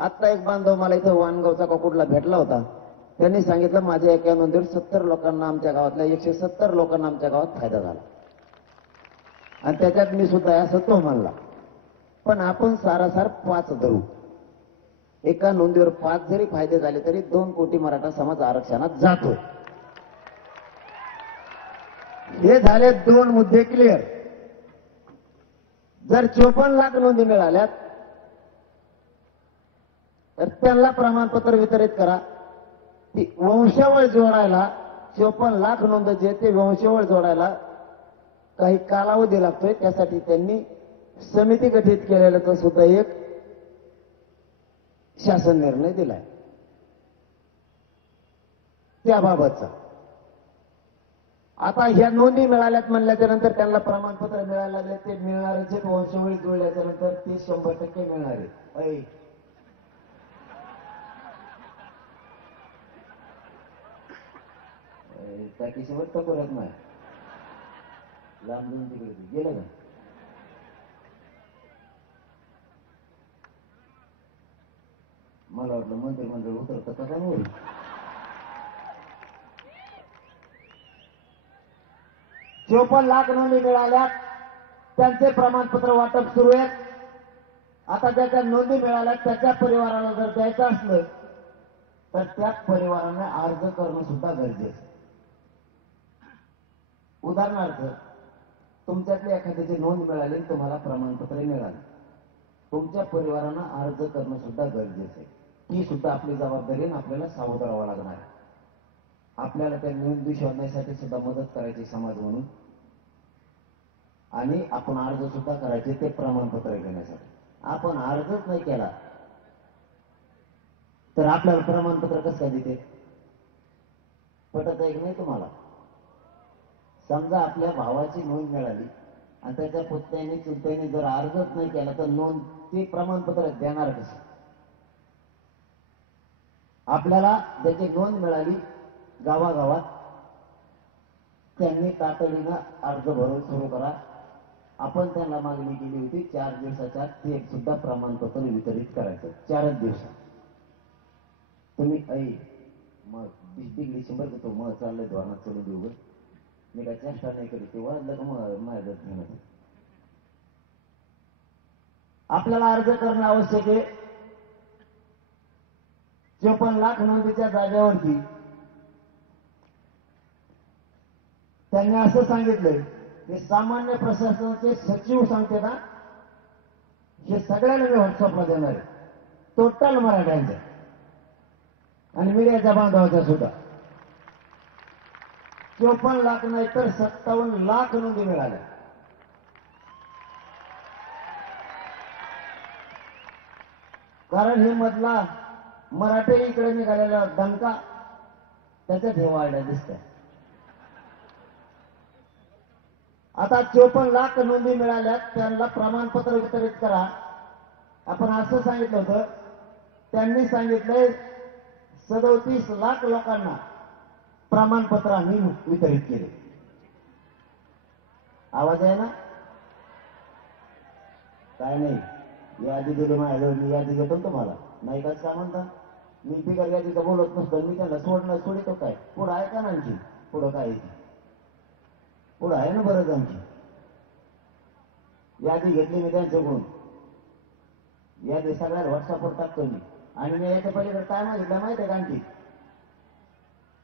आता एक बांधव मला इथं वाणगावचा का कुठला भेटला होता. त्यांनी सांगितलं माझ्या एका नोंदीवर 70 लोकांना, आमच्या गावातल्या 170 लोकांना आमच्या गावात फायदा झाला आणि त्याच्यात मी सुद्धा असं तो म्हणला. पण आपण सारासार 5 धरू. एका नोंदीवर 5 जरी फायदे झाले तरी 2 कोटी मराठा समाज आरक्षणात जातो. हे झाले 2 मुद्दे क्लिअर. जर 54 लाख नोंदी मिळाल्यात तर त्यांना प्रमाणपत्र वितरित करा. ती वंशावळ जोडायला 54 लाख नोंद जे ते वंशावळ जोडायला काही कालावधी लागतोय. त्यासाठी त्यांनी समिती गठीत केलेल्याचा सुद्धा एक शासन निर्णय दिलाय त्याबाबतचा. आता ह्या नोंदी मिळाल्यात म्हणल्याच्या नंतर त्यांना प्रमाणपत्र मिळायला लागले. ते मिळणारे जे वंशावळी जुळल्याच्या नंतर ते 100% मिळणारे. त्या किशोर टकोऱ्यात नाही लांबून तिकडे गेलं का. मला वाटलं मंत्रिमंडळ उतरतं का काय. 54 लाख नोंदी मिळाल्या. त्यांचे प्रमाणपत्र वाटप सुरू आहे. आता ज्याच्या नोंदी मिळाल्या त्याच्या परिवाराला जर द्यायचं असलं तर त्या परिवाराने अर्ज करणं सुद्धा गरजेचं. उदाहरणार्थ तुमच्यातल्या एखाद्याची नोंद मिळाली, तुम्हाला प्रमाणपत्र मिळालं, तुमच्या परिवारानं अर्ज करणं सुद्धा गरजेचं आहे. ही सुद्धा आपली जबाबदारी आणि आपल्याला सावध राहावं लागणार आहे. आपल्याला त्या नोंदी शोधण्यासाठी सुद्धा मदत करायची समाज म्हणून आणि आपण अर्ज सुद्धा करायचे ते प्रमाणपत्र घेण्यासाठी. आपण अर्जच नाही केला तर आपल्याला प्रमाणपत्र कसं काय देते. पटत आहे की नाही तुम्हाला. समजा आपल्या भावाची नोंद मिळाली आणि त्याच्या पुत्याने चुलत्याने जर अर्जच नाही केला तर नोंद ते प्रमाणपत्र देणार कसं. आपल्याला ज्याची नोंद मिळाली गावागावात त्यांनी तातडीनं अर्ज भरून सुरू करा. आपण त्यांना मागणी केली होती 4 दिवसाच्या ते सुद्धा प्रमाणपत्र वितरित करायचं. 4 दिवसात तुम्ही मग 20 डिसेंबर तो मग चाललंय धोरणात चढून देऊ. मी काय चेष्टा नाही करीत. ते वाजलं का मग माझ्या घेणं. आपल्याला अर्ज करणं आवश्यक आहे. 54 लाख नोंदीच्या जागेवरती त्यांनी असं सांगितलंय की सामान्य प्रशासनाचे सचिव सांगते ना, हे सगळ्यांना मी व्हॉट्सअपला देणार आहे. टोटल मराठ्यांच्या आणि मीडियाच्या बांधवाच्या सुद्धा. 54 लाख नाही तर 57 लाख नोंदी मिळाल्या. कारण हे मधला मराठी इकडे निघालेला दणका त्याच्यात हे वाढल्या दिसत. आता 54 लाख नोंदी मिळाल्यात त्यांना प्रमाणपत्र वितरित करा. आपण असं सांगितलं होतं. त्यांनी सांगितलंय 37 लाख लोकांना प्रमाणपत्र आम्ही वितरित केले. आवाज आहे ना. काय नाही यादी दिली माझ्याजवळ. मी यादी देतो तुम्हाला. नाही का काय म्हणता. मी बिगर यादीचं बोलत नसतो. मी त्यांना सोडणं सोडितो काय. पुढं आहे का नाही. पुढं काय पुढं आहे ना बरंच. आमची यादी घेतली मी त्यांच्याकडून. यादी सगळ्या व्हॉट्सअपवर टाकतो मी. आणि मी याच्या पलीकडे काय मागितलं माहिती आहे का. आणखी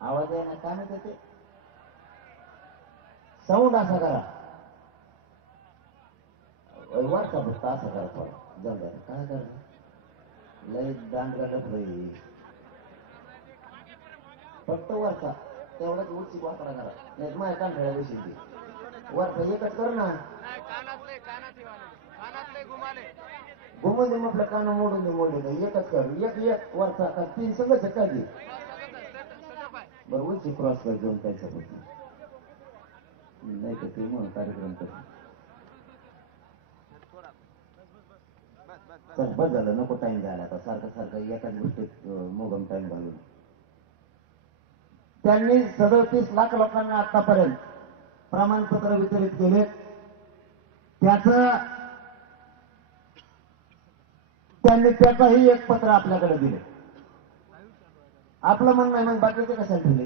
आवाज आहे ना. काय म्हणते ते साऊंड असा करा. व्हॉट्सअप असं करा. थोडा जाऊ द्या. काय करा लय दांड घालत होईल. फक्त वरचा तेवढाच उंची वापरा करा. नाही माझ्या कांठळ्या विषयी वरचा एकच कर ना. घुमून दे म्हटलं कान मोडून दे. मोडले एकच कर. एक वरचा का 3 संघ काय दे. बरं उंची क्रॉस कर घेऊन त्यांच्यापासून. नाही तर ते म्हणून कार्यक्रम कर. बस झालं. नको टाइम जायला. आता सारखं सारखं एकाच गोष्टीत मोगम टाइम घालून. त्यांनी 37 लाख लोकांना आतापर्यंत प्रमाणपत्र वितरित केले. त्यांनी त्याचंही एक पत्र आपल्याकडे दिले. आपलं म्हणणं आहे, मग बाकीचे कशाला दिले?